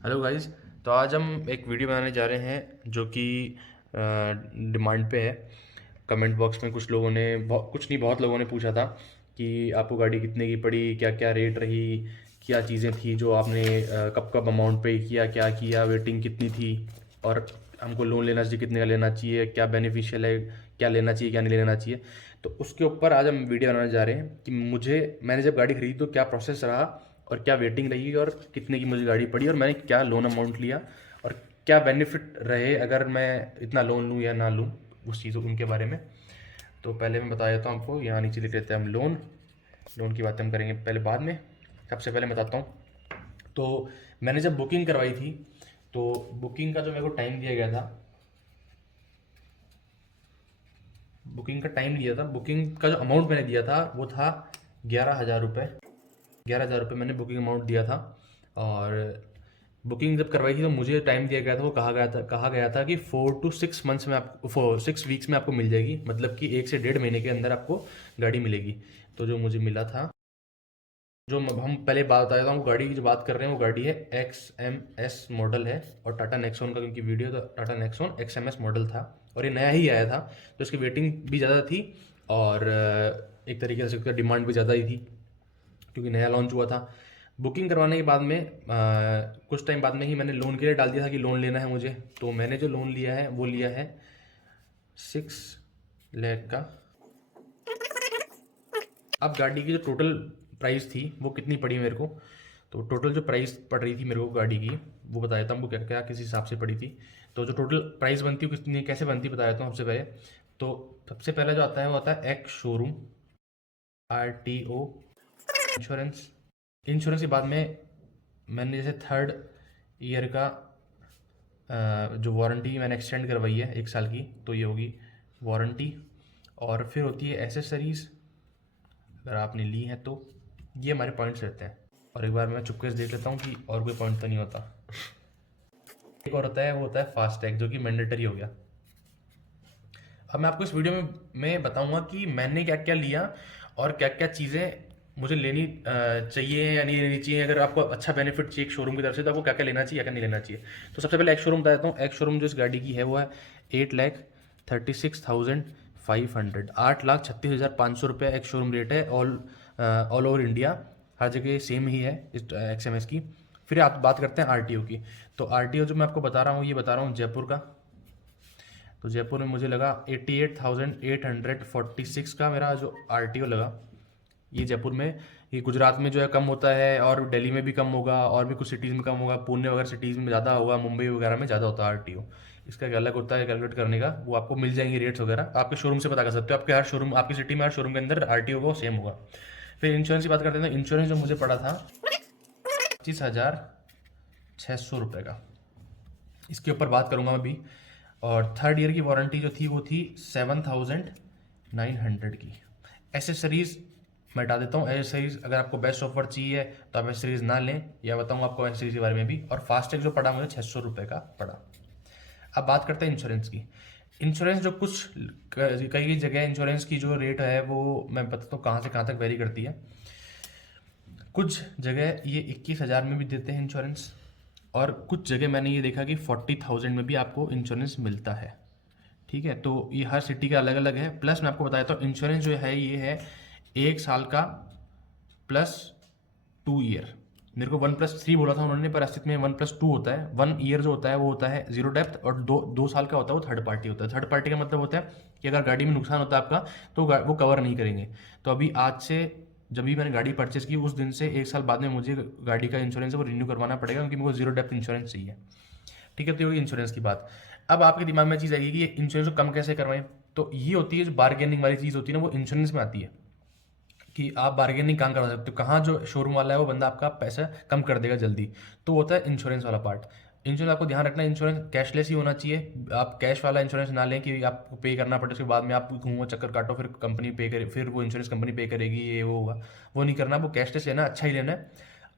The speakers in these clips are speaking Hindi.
Hello guys. तो आज हम एक वीडियो बनाने जा रहे हैं जो कि डिमांड पे है। कमेंट बॉक्स में कुछ लोगों ने कुछ नहीं, बहुत लोगों ने पूछा था कि आपको गाड़ी कितने की पड़ी, क्या क्या रेट रही, क्या चीज़ें थी जो आपने कब कब अमाउंट पे किया, क्या किया, वेटिंग कितनी थी, और हमको लोन लेना चाहिए, कितने का लेना चाहिए, क्या बेनिफिशियल है, क्या लेना चाहिए, क्या नहीं लेना चाहिए। तो उसके ऊपर आज हम वीडियो बनाने जा रहे हैं कि मैंने जब गाड़ी खरीदी तो क्या प्रोसेस रहा, और क्या वेटिंग रही, और कितने की मुझे गाड़ी पड़ी, और मैंने क्या लोन अमाउंट लिया, और क्या बेनिफिट रहे अगर मैं इतना लोन लूँ या ना लूँ, उस चीज़ उनके बारे में। तो पहले मैं बता देता हूँ आपको, यहाँ नीचे लिख लेते हैं हम लोन। लोन की बातें हम करेंगे पहले बाद में। सबसे पहले मैं बताता हूँ, तो मैंने जब बुकिंग करवाई थी तो बुकिंग का जो मेरे को टाइम दिया गया था, बुकिंग का टाइम दिया था, बुकिंग का जो अमाउंट मैंने दिया था वो था 11,000 रुपये। 11,000 रुपये मैंने बुकिंग अमाउंट दिया था। और बुकिंग जब करवाई थी तो मुझे टाइम दिया गया था, वो कहा गया था कि 4 to 6 मंथ्स में आपको 6 वीक्स में आपको मिल जाएगी, मतलब कि 1 से 1.5 महीने के अंदर आपको गाड़ी मिलेगी। तो जो मुझे मिला था, जो हम पहले बात बता देता हूँ, गाड़ी की जो बात कर रहे हैं वो गाड़ी है XMS मॉडल है, और टाटा नेक्सॉन का क्योंकि वीडियो, तो टाटा नेक्सॉन XMS मॉडल था और ये नया ही आया था, तो इसकी वेटिंग भी ज़्यादा थी, और एक तरीके से इसका डिमांड भी ज़्यादा ही थी क्योंकि नया लॉन्च हुआ था। बुकिंग करवाने के बाद में कुछ टाइम बाद में ही मैंने लोन के लिए डाल दिया था कि लोन लेना है मुझे। तो मैंने जो लोन लिया है वो लिया है 6 लाख का। अब गाड़ी की जो टोटल प्राइस थी वो कितनी पड़ी मेरे को, तो टोटल जो प्राइस पड़ रही थी मेरे को गाड़ी की, वो बता देता हूँ क्या क्या किस हिसाब से पड़ी थी। तो जो टोटल प्राइस बनती है कितनी कैसे बनती है बता देता हूँ सबसे पहले। तो सबसे पहले जो आता है वो आता है ex showroom, RTO, insurance. Insurance के बाद में मैंने जैसे 3rd ईयर का जो वारंटी मैंने एक्सटेंड करवाई है 1 साल की, तो ये होगी वारंटी। और फिर होती है एसेसरीज़, अगर आपने ली हैं तो। ये हमारे पॉइंट्स रहते हैं। और एक बार मैं चुपके से देख लेता हूँ कि और कोई पॉइंट तो नहीं होता। एक और होता है, वो होता है फास्टैग, जो कि मैंडेटरी हो गया। अब मैं आपको इस वीडियो में बताऊंगा कि मैंने क्या क्या लिया और क्या क्या चीज़ें मुझे लेनी चाहिए या नहीं लेनी चाहिए। अगर आपको अच्छा बेनिफिट चाहिए एक शोरूम की तरफ से तो आपको क्या क्या लेना चाहिए, क्या क्या नहीं लेना चाहिए। तो सबसे पहले एक शोरूम बता देता हूँ। एक शोरूम जो इस गाड़ी की है वो है 8,36,500, 8,36,500 रुपये एक शोरूम रेट है। ऑल ओवर इंडिया हर जगह सेम ही है इस XMS की। फिर आप बात करते हैं RTO की। तो RTO जो मैं आपको बता रहा हूँ, ये बता रहा हूँ जयपुर का। तो जयपुर में मुझे लगा 88,846 का मेरा जो RTO लगा। ये जयपुर में, ये गुजरात में जो है कम होता है, और दिल्ली में भी कम होगा, और भी कुछ सिटीज़ में कम होगा, पुणे वगैरह सिटीज़ में ज़्यादा होगा, मुंबई वगैरह में ज़्यादा होता है RTO। इसका एक अलग होता है कैलकुलेट करने का, वो आपको मिल जाएंगे रेट्स वगैरह, आपके शोरूम से पता कर सकते हो। आपके हर शोरूम, आपकी सिटी में हर शोरूम के अंदर RTO होगा, वो सेम होगा। फिर इंश्योरेंस की बात करते हैं। तो इंश्योरेंस जो मुझे पड़ा था 25,600 रुपये का, इसके ऊपर बात करूंगा मैं भी। और 3rd ईयर की वारंटी जो थी वो थी 7,900 की। एसेसरीज़ मैं हटा देता हूँ। एसेसरीज़ अगर आपको बेस्ट ऑफर चाहिए तो आप एसेसरीज़ ना लें, या बताऊँ आपको एसेसरीज़ के बारे में भी। और फास्टैग जो पड़ा मुझे 600 रुपये का पड़ा। अब बात करते हैं इंश्योरेंस की। इंश्योरेंस जो कुछ कई जगह इंश्योरेंस की जो रेट है वो मैं बताता हूँ कहाँ से कहाँ तक वेरी करती है। कुछ जगह ये 21,000 में भी देते हैं इंश्योरेंस, और कुछ जगह मैंने ये देखा कि 40,000 में भी आपको इंश्योरेंस मिलता है। ठीक है, तो ये हर सिटी का अलग अलग है। प्लस मैं आपको बताया था इंश्योरेंस जो है ये है 1 साल का प्लस 2 ईयर। मेरे को 1+3 बोला था उन्होंने, पर अस्तित्व में 1+2 होता है। 1 ईयर जो होता है वो होता है जीरो डेप्थ, और 2 साल का होता है वो थर्ड पार्टी होता है। थर्ड पार्टी का मतलब होता है कि अगर गाड़ी में नुकसान होता है आपका तो वो कवर नहीं करेंगे। तो अभी आज से, जब भी मैंने गाड़ी परचेस की उस दिन से 1 साल बाद में मुझे गाड़ी का इंश्योरेंस है वो रिन्यू करवाना पड़ेगा, क्योंकि मेरे को जीरो डेप्थ इंश्योरेंस चाहिए। ठीक है, तो ये होगी इंश्योरेंस की बात। अब आपके दिमाग में चीज़ आएगी कि ये इंश्योरेंस को कम कैसे करवाएं। तो ये होती है जो बार्गेनिंग वाली चीज़ होती है ना, वो इंश्योरेंस में आती है कि आप बार्गेनिंग कहाँ करवा सकते हो, कहाँ जो शोरूम वाला है वो बंदा आपका पैसा कम कर देगा जल्दी। तो होता है इंश्योरेंस वाला पार्ट। इंश्योरेंस आपको ध्यान रखना है, इंश्योरेंस कैशलेस ही होना चाहिए। आप कैश वाला इंश्योरेंस ना लें कि आपको पे करना पड़े, उसके बाद में आप घूमो चक्कर काटो, फिर कंपनी पे करे, फिर वो इंश्योरेंस कंपनी पे करेगी, ये वो होगा। वो नहीं करना, वो कैशलेस लेना, अच्छा ही लेना है।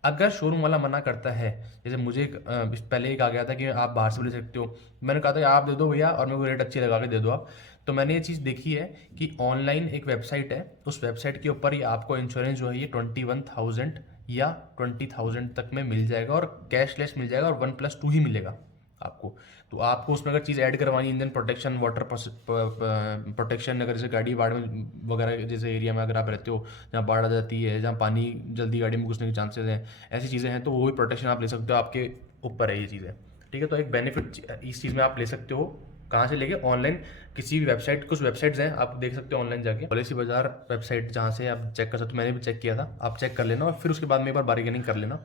अगर शोरूम वाला मना करता है, जैसे मुझे पहले एक आ गया था कि आप बाहर से भी ले सकते हो, मैंने कहा था आप दे दो भैया और मेरे को रेट अच्छी लगा के दे दो आप। तो मैंने ये चीज़ देखी है कि ऑनलाइन एक वेबसाइट है, उस वेबसाइट के ऊपर ही आपको इंश्योरेंस जो है ये 21,000 या 20,000 तक में मिल जाएगा और कैशलेस मिल जाएगा और 1+2 ही मिलेगा आपको। तो आपको उसमें अगर चीज़ ऐड करवानी, इंजन प्रोटेक्शन, वाटर प्रोटेक्शन, अगर जैसे गाड़ी बाढ़ में वगैरह जैसे एरिया में अगर आप रहते हो जहाँ बाढ़ आ जाती है, जहाँ पानी जल्दी गाड़ी में घुसने के चांसेस हैं, ऐसी चीज़ें हैं, तो वो भी प्रोटेक्शन आप ले सकते हो, आपके ऊपर है ये चीज़ें। ठीक है, तो एक बेनिफिट इस चीज़ में आप ले सकते हो। कहाँ से लेके? ऑनलाइन, किसी भी वेबसाइट, कुछ वेबसाइट्स हैं आप देख सकते हो ऑनलाइन जाके, पॉलिसी बाजार वेबसाइट जहाँ से आप चेक कर सकते हो, मैंने भी चेक किया था, आप चेक कर लेना और फिर उसके बाद में एक बार बार्गेनिंग कर लेना।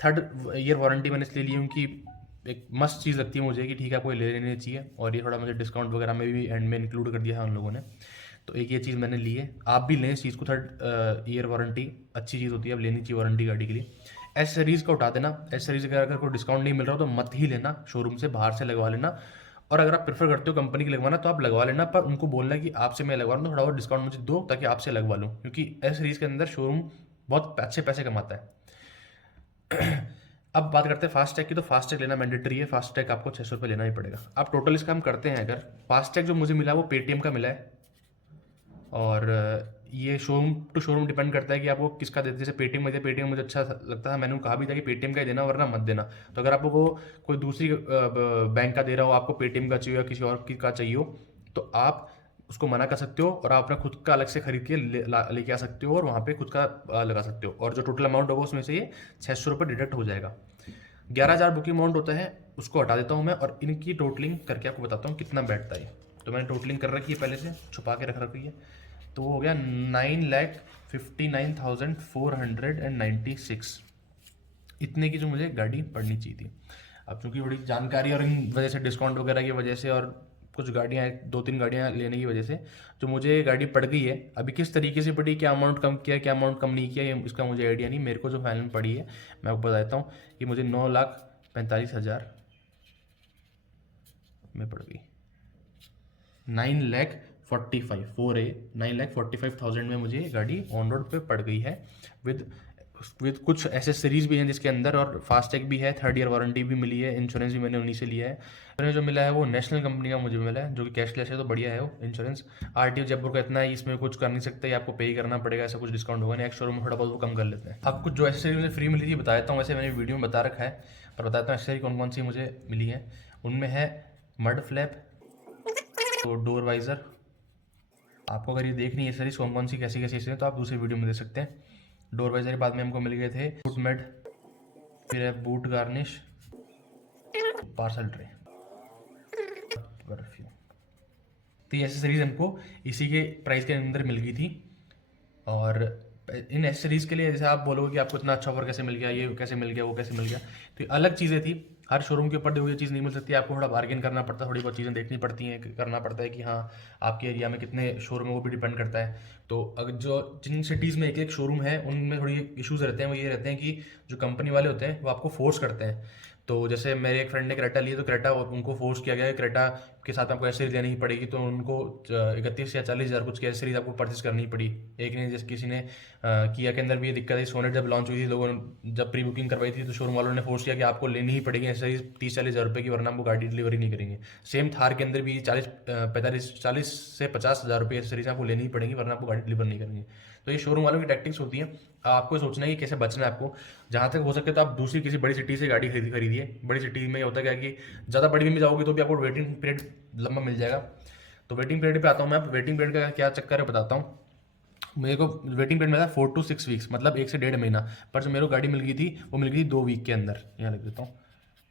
3rd ईयर वारंटी मैंने इसलिए ली हूँ कि एक मस्त चीज़ लगती है मुझे कि ठीक है आपको ले लेनी चाहिए, और ये थोड़ा मुझे डिस्काउंट वगैरह में भी एंड में इंक्लूड कर दिया है उन लोगों ने, तो एक ये चीज़ मैंने ली है। आप भी लें इस चीज़ को, 3rd ईयर वारंटी अच्छी चीज़ होती है, अब लेनी चाहिए वारंटी गाड़ी के लिए। एसेसरीज़ का उठा देना, एसेसरीज़ अगर कोई डिस्काउंट नहीं मिल रहा हो तो मत ही लेना, शोरूम से बाहर से लगवा लेना, और अगर आप प्रेफर करते हो कंपनी की लगवाना तो आप लगवा लेना, पर उनको बोलना कि आपसे मैं लगवा रहा हूँ, थोड़ा और डिस्काउंट मुझे दो ताकि आपसे लगवा लूँ, क्योंकि एसेसरीज़ के अंदर शोरूम बहुत अच्छे पैसे कमाता है। अब बात करते हैं फास्टैग की, तो फास्टैग लेना मैंडेटरी है, फास्टैग आपको 600 रुपये लेना ही पड़ेगा। आप टोटल इसका हम करते हैं, अगर फास्टैग जो मुझे मिला वो पेटीएम का मिला है, और ये शोरूम टू शोरूम डिपेंड करता है कि आपको किसका देते हैं। जैसे पेटीएम में, पेटीएम मुझे अच्छा लगता था, मैंने कहा भी था कि पेटीएम का ही देना वरना मत देना। तो अगर आपको कोई दूसरी बैंक का दे रहा हो, आपको पेटीएम का चाहिए या किसी और की का चाहिए हो, तो आप उसको मना कर सकते हो और आप अपना खुद का अलग से खरीद के लेके आ सकते हो और वहाँ पे खुद का लगा सकते हो, और जो टोटल अमाउंट होगा उसमें से ये 600 रुपये डिडक्ट हो जाएगा। 11,000 बुकिंग अमाउंट होता है, उसको हटा देता हूँ मैं, और इनकी टोटलिंग करके आपको बताता हूँ कितना बैठता है। तो मैंने टोटलिंग कर रखी है, पहले से छुपा के रख रखी है, तो वो हो गया 9,59,496, इतने की जो मुझे गाड़ी पड़नी चाहिए थी। अब चूंकि बड़ी जानकारी और इन वजह से डिस्काउंट वगैरह की वजह से और कुछ गाड़ियाँ, 2-3 गाड़ियाँ लेने की वजह से जो मुझे गाड़ी पड़ गई है, अभी किस तरीके से पड़ी, क्या अमाउंट कम किया, क्या अमाउंट कम नहीं किया, ये इसका मुझे आइडिया नहीं। मेरे को जो फाइनल पड़ी है मैं आपको बताता हूँ कि मुझे 9,45,000 में पड़ गई। 9,45,000 में मुझे गाड़ी ऑन रोड पे पड़ गई है, विद कुछ एसेसरीज भी हैं जिसके अंदर, और फास्टैग भी है, 3rd ईयर वारंटी भी मिली है, इंश्योरेंस भी मैंने उन्हीं से लिया है। मैंने जो मिला है वो नेशनल कंपनी का मुझे मिला है, जो कि कैशलेस है, तो बढ़िया है वो इंश्योरेंस। आरटीओ जयपुर का इतना है, इसमें कुछ कर नहीं सकते, आपको पे ही करना पड़ेगा, ऐसा कुछ डिस्काउंट होगा नहीं, एक शोरूम में थोड़ा बहुत वो कम कर लेते हैं। अब कुछ जो एसेसरी मुझे फ्री मिली थी बता देता हूँ, वैसे मैंने वीडियो में बता रखा है, पर बताता हूँ एसेसरी कौन कौन सी मुझे मिली है। उनमें है मड फ्लैप, तो डोर वाइज़र, आपको अगर ये देखनी है सीरीज कौन कौन सी कैसी कैसी है तो आप दूसरी वीडियो में देख सकते हैं। डोर वाइजर के बाद में हमको मिल गए थे फुट मेड, फिर है boot garnish, parcel tray, perfume. तो ये एसेसरीज हमको इसी के प्राइस के अंदर मिल गई थी। और इन एसेसरीज़ के लिए जैसे आप बोलोगे कि आपको इतना अच्छा ऑफर कैसे मिल गया, ये कैसे मिल गया, वो कैसे मिल गया, तो ये अलग चीज़ें थी। हर शोरूम के ऊपर ये चीज़ नहीं मिल सकती, आपको थोड़ा बार्गेन करना पड़ता है, थोड़ी बहुत चीज़ें देखनी पड़ती हैं, करना पड़ता है कि हाँ आपके एरिया में कितने शोरूम है वो भी डिपेंड करता है। तो अगर जो जिन सिटीज़ में एक एक शोरूम है उनमें थोड़ी इश्यूज़ रहते हैं, वो ये रहते हैं कि जो कंपनी वाले होते हैं वो आपको फोर्स करते हैं। तो जैसे मेरे एक फ्रेंड ने क्रेटा ली, तो क्रेटा उनको फोर्स किया गया है, क्रेटा के साथ आपको एसेसरीज लेनी ही पड़ेगी, तो उनको 31 या 40,000 कुछ की एसेसरीज आपको परचेस करनी पड़ी। एक ने जैसे किसी ने किया के अंदर भी ये दिक्कत है, सोनेट जब लॉन्च हुई थी, लोगों ने जब प्री बुकिंग करवाई थी तो शोरूम वालों ने फोर्स किया कि आपको लेनी ही पड़ेगी एसेसरीज 30-40,000 रुपये की, वरना हमको गाड़ी डिलीवरी नहीं करेंगे। सेम थार के अंदर भी 40 से 50,000 रुपये एसेसरीज आपको लेनी ही पड़ेंगी, वरना आपको गाड़ी डिलीवर नहीं करेंगे। तो ये शोरूम वालों की टैक्टिक्स होती हैं, आपको सोचना है कि कैसे बचना है आपको। जहाँ तक हो सके तो आप दूसरी किसी बड़ी सिटी से गाड़ी खरीदिए। बड़ी सिटी में होता क्या कि ज़्यादा बड़ी में जाओगे तो भी आपको वेटिंग पीरियड लंबा मिल जाएगा। तो वेटिंग पीरियड पे आता हूँ मैं, वेटिंग पीरियड का क्या चक्कर है बताता हूँ। मेरे को वेटिंग पीरियड मिला 4 to 6 वीक्स, मतलब 1 से 1.5 महीना, पर जो मेरे को गाड़ी मिल गई थी वो मिल गई 2 वीक के अंदर। यहाँ लिख देता हूँ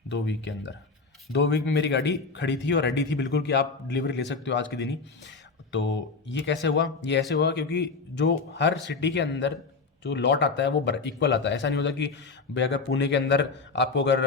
2 वीक के अंदर। 2 वीक में मेरी गाड़ी खड़ी थी और रेडी थी बिल्कुल कि आप डिलीवरी ले सकते हो आज के दिन ही। तो ये कैसे हुआ? ये ऐसे हुआ क्योंकि जो हर सिटी के अंदर जो लॉट आता है वो इक्वल आता है। ऐसा नहीं होता कि भाई अगर पुणे के अंदर आपको अगर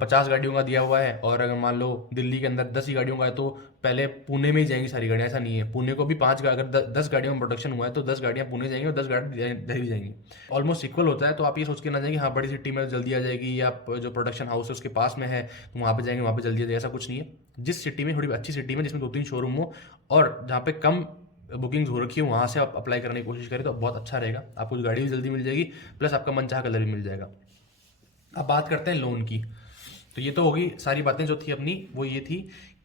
50 गाड़ियों का दिया हुआ है और अगर मान लो दिल्ली के अंदर 10 ही गाड़ियों का है तो पहले पुणे में ही जाएंगी सारी गाड़ियाँ। ऐसा नहीं है, पुणे को भी 5 अगर 10 गाड़ियों में प्रोडक्शन हुआ है तो 10 गाड़ियाँ पुणे जाएंगी और 10 गाड़ी दिल्ली जाएंगी। ऑलमोस्ट इक्वल होता है। तो आप ये सोच के ना जाए कि हाँ बड़ी सिटी में जल्दी आ जाएगी या जो प्रोडक्शन हाउस है उसके पास में है तो वहाँ पर जाएंगे वहाँ पर जल्दी आ जाएगी, ऐसा कुछ नहीं है। जिस सिटी में थोड़ी अच्छी सिटी में जिसमें 2-3 शोरूम हो और जहाँ पे कम बुकिंग्स हो रखी है वहाँ से आप अप्लाई करने की कोशिश करें तो बहुत अच्छा रहेगा। आपको गाड़ी भी जल्दी मिल जाएगी प्लस आपका मनचाहा कलर भी मिल जाएगा। अब बात करते हैं लोन की। तो ये तो होगी सारी बातें जो थी अपनी, वो ये थी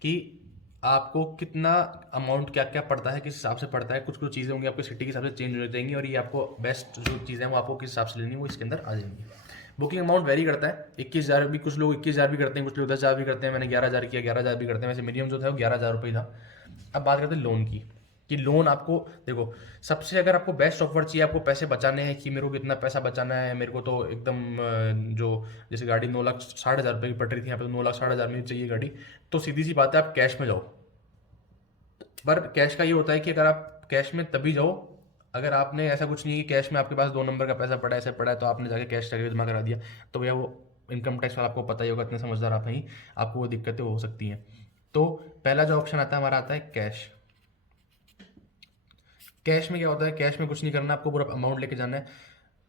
कि आपको कितना अमाउंट क्या क्या पड़ता है, किस हिसाब से पड़ता है, कुछ कुछ चीज़ें होंगी आपकी सिटी के हिसाब से चेंज हो जाएंगी, और ये आपको बेस्ट जो चीज़ें हैं वो आपको किस हिसाब से लेनी है वो इसके अंदर आ जाएंगी। बुकिंग अमाउंट वेरी करता है, 21,000 भी, कुछ लोग 21,000 भी करते हैं, कुछ लोग 10,000 भी करते हैं, मैंने 11,000 किया, 11,000 भी करते हैं, वैसे मिनिमम जो था वो 11,000 रुपये था। अब बात करते हैं लोन की, कि लोन आपको देखो, सबसे अगर आपको बेस्ट ऑफर चाहिए, आपको पैसे बचाने हैं कि मेरे को कितना पैसा बचाना है, मेरे को तो एकदम जो जैसे गाड़ी 9,60,000 रुपये की पड़ रही थी, यहाँ पे तो 9,60,000 में चाहिए गाड़ी, तो सीधी सी बात है आप कैश में जाओ। पर कैश का ये होता है कि अगर आप कैश में तभी जाओ, अगर आपने ऐसा कुछ नहीं है कि कैश में आपके पास 2 नंबर का पैसा पड़ा है, ऐसे पड़ा है, तो आपने जाके कैश करके जमा करा दिया, तो भैया वो इनकम टैक्स वाला आपको पता ही होगा, इतने समझदार आप नहीं, आपको वो दिक्कतें हो सकती हैं। तो पहला जो ऑप्शन आता है हमारा आता है कैश। कैश में क्या होता है, कैश में कुछ नहीं करना, आपको पूरा अमाउंट लेके जाना है।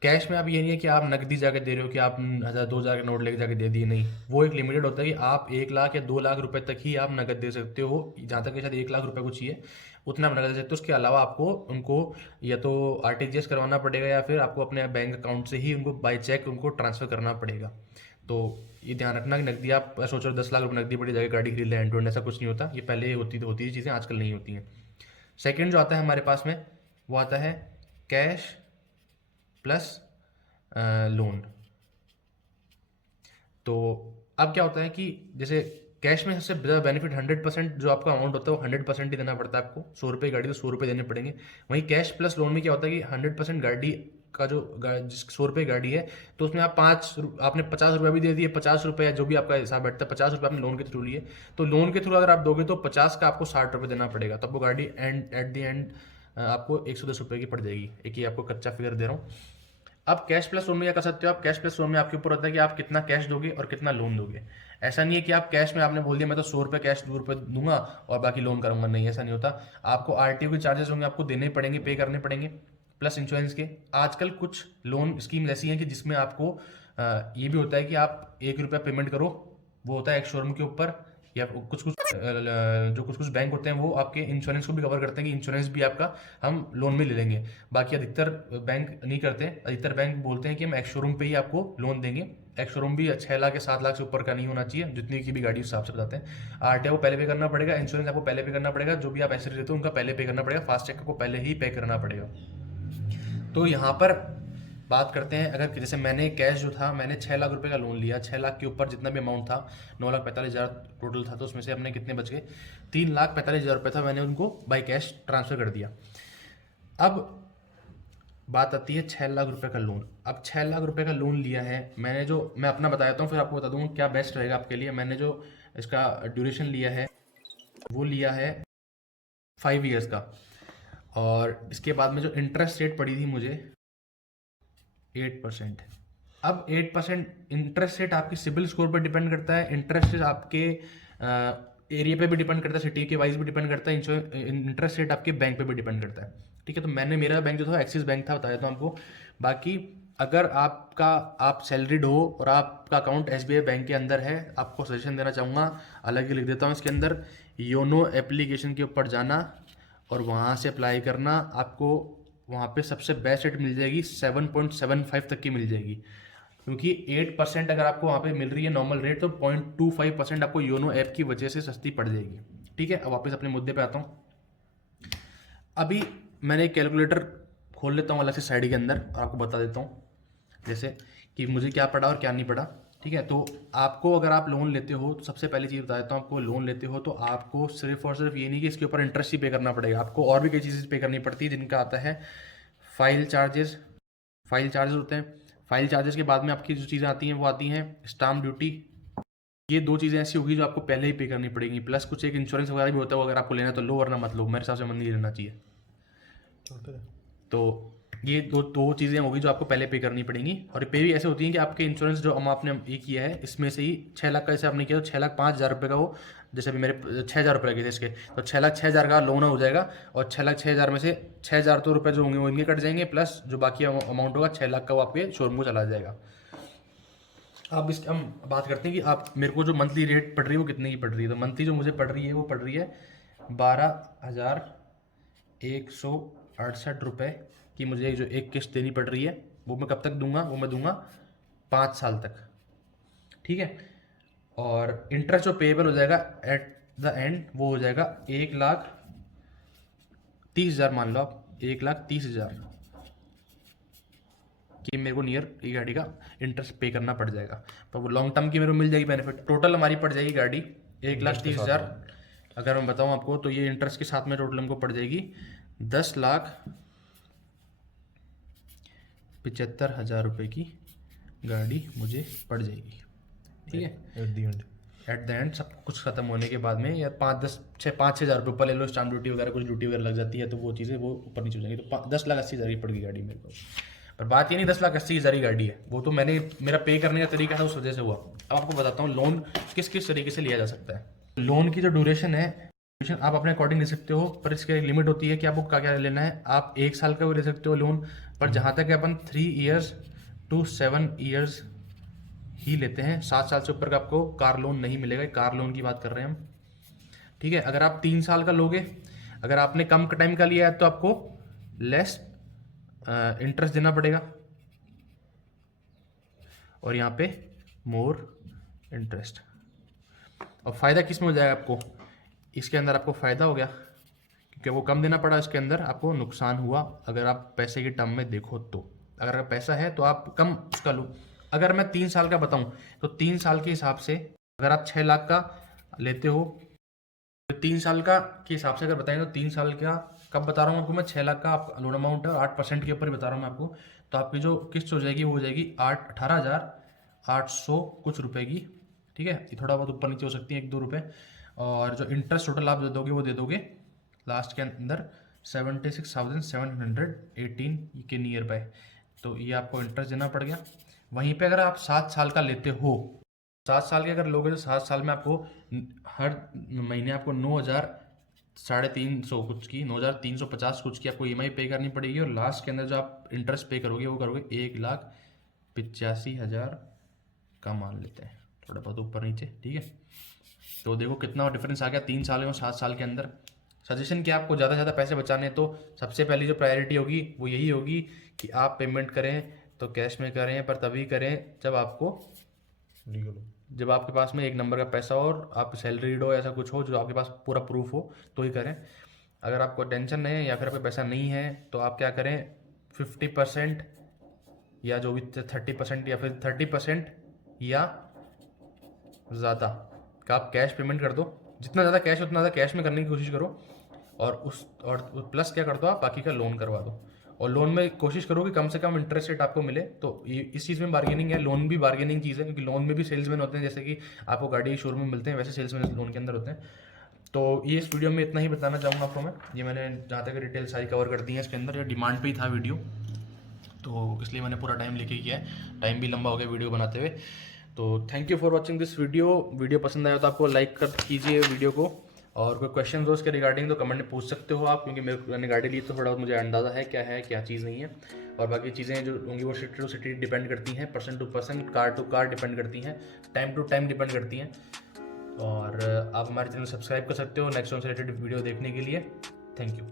कैश में आप ये नहीं है कि आप नकदी जाके दे रहे हो कि आप 1,000 2,000 के नोट लेके जाके दे दिए, नहीं, वो एक लिमिटेड होता है कि आप 1 लाख या 2 लाख रुपए तक ही आप नकद दे सकते हो, जहाँ तक कि शायद 1 लाख रुपए को चाहिए उतना आप नकद दे सकते हो। उसके अलावा आपको उनको या तो आरटीजीएस करवाना पड़ेगा, या फिर आपको अपने बैंक अकाउंट से ही उनको बाई चेक उनको ट्रांसफर करना पड़ेगा। तो ये ध्यान रखना कि नकदी आप सोच रहे हो 10 लाख रुपये नकदी पड़ी जाएगी गाड़ी खरीद ले एंड टू एंड, ऐसा कुछ नहीं होता, ये पहले होती थी चीज़ें, आजकल नहीं होती हैं। सेकेंड जो आता है हमारे पास में वो आता है कैश प्लस लोन। तो अब क्या होता है कि जैसे कैश में सबसे ज़्यादा बेनिफिट 100% जो आपका अमाउंट होता है वो 100% ही देना पड़ता है आपको, 100 रुपये गाड़ी तो 100 रुपये देने पड़ेंगे। वहीं कैश प्लस लोन में क्या होता है कि 100% गाड़ी का जो 100 रुपये गाड़ी है, तो उसमें आप आपने 50 रुपये भी दे दिए, 50 रुपये जो भी आपका हिसाब बैठता है, 50 रुपये आपने लोन के थ्रू लिए, तो लोन के थ्रू अगर आप दोगे तो 50 का आपको 60 रुपये देना पड़ेगा, तब वो गाड़ी एट द एंड आपको 110 रुपये की पड़ जाएगी। एक ही आपको कच्चा फिगर दे रहा हूँ। अब कैश प्लस लोन में क्या कर सकते हो आप, कैश प्लस लोन में आपके ऊपर होता है कि आप कितना कैश दोगे और कितना लोन दोगे। ऐसा नहीं है कि आप कैश में आपने बोल दिया मैं तो 100 रुपये कैश 2 रुपये दूंगा और बाकी लोन करूंगा, नहीं, ऐसा नहीं होता। आपको आरटीओ के चार्जेस होंगे, आपको देने पड़ेंगे, पे करने पड़ेंगे, प्लस इंश्योरेंस के। आजकल कुछ लोन स्कीम ऐसी हैं कि जिसमें आपको ये भी होता है कि आप 1 रुपया पेमेंट करो, वो होता है एक शोरूम के ऊपर, या कुछ कुछ जो कुछ कुछ बैंक होते हैं वो आपके इंश्योरेंस को भी कवर करते हैं कि इंश्योरेंस भी आपका हम लोन में ले लेंगे। बाकी अधिकतर बैंक नहीं करते, अधिकतर बैंक बोलते हैं कि हम एक्स शोरूम पे ही आपको लोन देंगे। एक्स शोरूम भी 6 लाख या 7 लाख से ऊपर का नहीं होना चाहिए, जितनी की भी गाड़ी उस हिसाब से बताते हैं। आरटीओ पहले पे करना पड़ेगा, इंश्योरेंस आपको पहले पे करना पड़ेगा, जो भी आप ऐसे लेते हो उनका पहले पे करना पड़ेगा, फास्टैग आपको पहले ही पे करना पड़ेगा। तो यहाँ पर बात करते हैं, अगर जैसे मैंने कैश जो था, मैंने 6 लाख रुपए का लोन लिया, 6 लाख के ऊपर जितना भी अमाउंट था, 9,45,000 टोटल था, तो उसमें से अपने कितने बच गए, 3,45,000 रुपये था, मैंने उनको बाई कैश ट्रांसफर कर दिया। अब बात आती है 6 लाख रुपए का लोन। अब 6 लाख रुपए का लोन लिया है मैंने, जो मैं अपना बता देता हूँ, फिर आपको बता दूंगा क्या बेस्ट रहेगा आपके लिए। मैंने जो इसका ड्यूरेशन लिया है वो लिया है 5 ईयर्स का, और इसके बाद में जो इंटरेस्ट रेट पड़ी थी मुझे 8%। अब 8% इंटरेस्ट रेट आपकी सिबिल स्कोर पर डिपेंड करता है, इंटरेस्ट रेट आपके एरिया पे भी डिपेंड करता है, सिटी के वाइज भी डिपेंड करता है, इंटरेस्ट रेट आपके बैंक पे भी डिपेंड करता है। ठीक है, तो मैंने, मेरा बैंक जो था एक्सिस बैंक था, बताया था आपको। बाकी अगर आप सैलरीड हो और आपका अकाउंट एसबीआई बैंक के अंदर है, आपको सजेशन देना चाहूँगा, अलग ही लिख देता हूँ इसके अंदर, योनो एप्लीकेशन के ऊपर जाना और वहाँ से अप्लाई करना। आपको वहाँ पे सबसे बेस्ट रेट मिल जाएगी, 7.75 तक की मिल जाएगी, क्योंकि 8% अगर आपको वहाँ पे मिल रही है नॉर्मल रेट, तो 0.25% आपको योनो ऐप की वजह से सस्ती पड़ जाएगी। ठीक है, अब वापस अपने मुद्दे पे आता हूँ। अभी मैंने एक कैलकुलेटर खोल लेता हूँ अलग से साइड के अंदर और आपको बता देता हूँ जैसे कि मुझे क्या पड़ा और क्या नहीं पड़ा। ठीक है, तो आपको अगर आप लोन लेते हो, तो सबसे पहली चीज़ बता देता हूँ, आपको लोन लेते हो तो आपको सिर्फ और सिर्फ ये नहीं कि इसके ऊपर इंटरेस्ट ही पे करना पड़ेगा, आपको और भी कई चीज़ें पे करनी पड़ती है, जिनका आता है फाइल चार्जेस। फाइल चार्जेस होते हैं, फाइल चार्जेस के बाद में आपकी जो चीज़ें आती हैं वो आती हैं स्टाम्प ड्यूटी। ये 2 चीज़ें ऐसी होगी जो आपको पहले ही पे करनी पड़ेंगी, प्लस कुछ एक इंश्योरेंस वगैरह भी होता है, वो अगर आपको लेना है तो लो, वरना मत लो, मेरे हिसाब से मन नहीं लेना चाहिए। तो ये दो चीज़ें होगी जो आपको पहले पे करनी पड़ेंगी, और पे भी ऐसे होती हैं कि आपके इंश्योरेंस जो हम आपने ये किया है, इसमें से ही 6 लाख का जैसे आपने किया तो 6,05,000 रुपये का, वो जैसे अभी मेरे 6,000 रुपये लगे थे इसके, तो 6,06,000 का लोन हो जाएगा, और 6,06,000 में से 6,000 तो रुपये जो होंगे वो इनके कट जाएंगे, प्लस जो बाकी अमाउंट होगा 6 लाख का वो आपके शोरूम को चला जाएगा। अब इसकी हम बात करते हैं कि आप, मेरे को जो मंथली रेट पड़ रही है वो कितने की पड़ रही है। तो मंथली जो मुझे पड़ रही है वो पड़ रही है 12,168 रुपये की, मुझे जो एक किस्त देनी पड़ रही है। वो मैं कब तक दूंगा, वो मैं दूंगा 5 साल तक। ठीक है, और इंटरेस्ट जो पेएबल हो जाएगा एट द एंड वो हो जाएगा 1,30,000। मान लो आप 1,30,000 कि मेरे को नियर ये गाड़ी का इंटरेस्ट पे करना पड़ जाएगा। पर वो लॉन्ग टर्म की मेरे को मिल जाएगी बेनिफिट। टोटल हमारी पड़ जाएगी गाड़ी 1,30,000। अगर मैं बताऊं आपको तो ये इंटरेस्ट के साथ में टोटल हमको पड़ जाएगी 10,75,000 रुपये की गाड़ी मुझे पड़ जाएगी। ठीक है, एट द एंड सब कुछ खत्म होने के बाद में, या 5-6 हज़ार रुपये ऊपर ले लो, स्टाम्प ड्यूटी वगैरह कुछ ड्यूटी वगैरह लग जाती है तो वो चीज़ें वो ऊपर नीचे हो जाएंगी, तो 10,80,000 की पड़ गई गाड़ी मेरे को। पर बात ये नहीं 10,80,000 की गाड़ी है, वो तो मैंने मेरा पे करने का तरीका था उस वजह से हुआ। अब आपको बताता हूँ लोन किस किस तरीके से लिया जा सकता है। लोन की जो ड्यूरेशन है आप अपने अकॉर्डिंग ले सकते हो, पर इसकी एक लिमिट होती है कि आपको क्या क्या लेना है। आप 1 साल का भी ले सकते हो लोन, पर जहाँ तक अपन 3 ईयर्स to 7 ईयर्स ही लेते हैं। 7 साल से ऊपर का आपको कार लोन नहीं मिलेगा, कार लोन की बात कर रहे हैं हम। ठीक है, अगर आप 3 साल का लोगे, अगर आपने कम टाइम का लिया है तो आपको लेस इंटरेस्ट देना पड़ेगा, और यहाँ पे मोर इंटरेस्ट। और फ़ायदा किस में हो जाएगा आपको, इसके अंदर आपको फ़ायदा हो गया क्योंकि वो कम देना पड़ा, इसके अंदर आपको नुकसान हुआ अगर आप पैसे की टर्म में देखो तो। अगर पैसा है तो आप कम उसका लो। अगर मैं 3 साल का बताऊं तो 3 साल के हिसाब से अगर आप 6 लाख का लेते हो तो 3 साल का के हिसाब से अगर बताएंगे तो 3 साल का कब बता रहा हूँ आपको मैं, 6 लाख का आप लोन अमाउंट है, 8% के ऊपर ही बता रहा हूँ मैं आपको। तो आपकी जो किस्त हो जाएगी वो हो जाएगी 18,800 कुछ रुपए की। ठीक है, ये थोड़ा बहुत ऊपर नीचे हो सकती है 1-2 रुपये। और जो इंटरेस्ट टोटल आप दे दोगे वो दे दोगे लास्ट के अंदर 76,718 के नियर बाय। तो ये आपको इंटरेस्ट देना पड़ गया। वहीं पे अगर आप 7 साल का लेते हो, 7 साल के अगर लोगे तो 7 साल में आपको हर महीने आपको 9,350 कुछ की, 9,350 कुछ की आपको EMI पे करनी पड़ेगी। और लास्ट के अंदर जो आप इंटरेस्ट पे करोगे वो करोगे 1,85,000 का मान लेते हैं, थोड़ा बहुत ऊपर नीचे। ठीक है, तो देखो कितना डिफरेंस आ गया 3 साल में और 7 साल के अंदर। सजेशन क्या, आपको ज़्यादा से ज़्यादा पैसे बचाने तो सबसे पहली जो प्रायोरिटी होगी वो यही होगी कि आप पेमेंट करें तो कैश में करें, पर तभी करें जब आपके पास में 1 नंबर का पैसा हो और आप सैलरीड हो, ऐसा कुछ हो जो आपके पास पूरा प्रूफ हो तो ही करें। अगर आपको टेंशन है या फिर आपके पैसा नहीं है तो आप क्या करें, 50% या जो भी 30% या फिर 30% या ज़्यादा का आप कैश पेमेंट कर दो। जितना ज़्यादा कैश है उतना ज़्यादा कैश में करने की कोशिश करो, और प्लस क्या कर दो आप बाकी का लोन करवा दो। और लोन में कोशिश करो कि कम से कम इंटरेस्ट रेट आपको मिले। तो इस चीज़ में बार्गेनिंग है, लोन भी बार्गेनिंग चीज़ है, क्योंकि लोन में भी सेल्समैन होते हैं, जैसे कि आपको गाड़ी शोरूम में मिलते हैं वैसे सेल्समैन लोन के अंदर होते हैं। तो ये इस वीडियो में इतना ही बताना चाहूँगा आपको मैं। ये मैंने जहाँ तक डिटेल सारी कवर कर दी है इसके अंदर, ये डिमांड पे ही था वीडियो, तो इसलिए मैंने पूरा टाइम लेके किया है, टाइम भी लंबा हो गया वीडियो बनाते हुए। तो thank you for watching this video पसंद आया तो आपको लाइक कर कीजिए वीडियो को, और कोई क्वेश्चन हो उसके रिगार्डिंग तो कमेंट में पूछ सकते हो आप, क्योंकि मैंने गाड़ी ली तो थोड़ा बहुत मुझे अंदाज़ा है क्या चीज़ नहीं है। और बाकी चीज़ें जो होंगी वो सिटी टू सिटी डिपेंड करती हैं, person to person, car to car depend करती हैं, टाइम टू टाइम डिपेंड करती हैं। और आप हमारे चैनल सब्सक्राइब कर सकते हो नेक्स्ट वन से रिलेटेड वीडियो देखने के लिए। Thank you.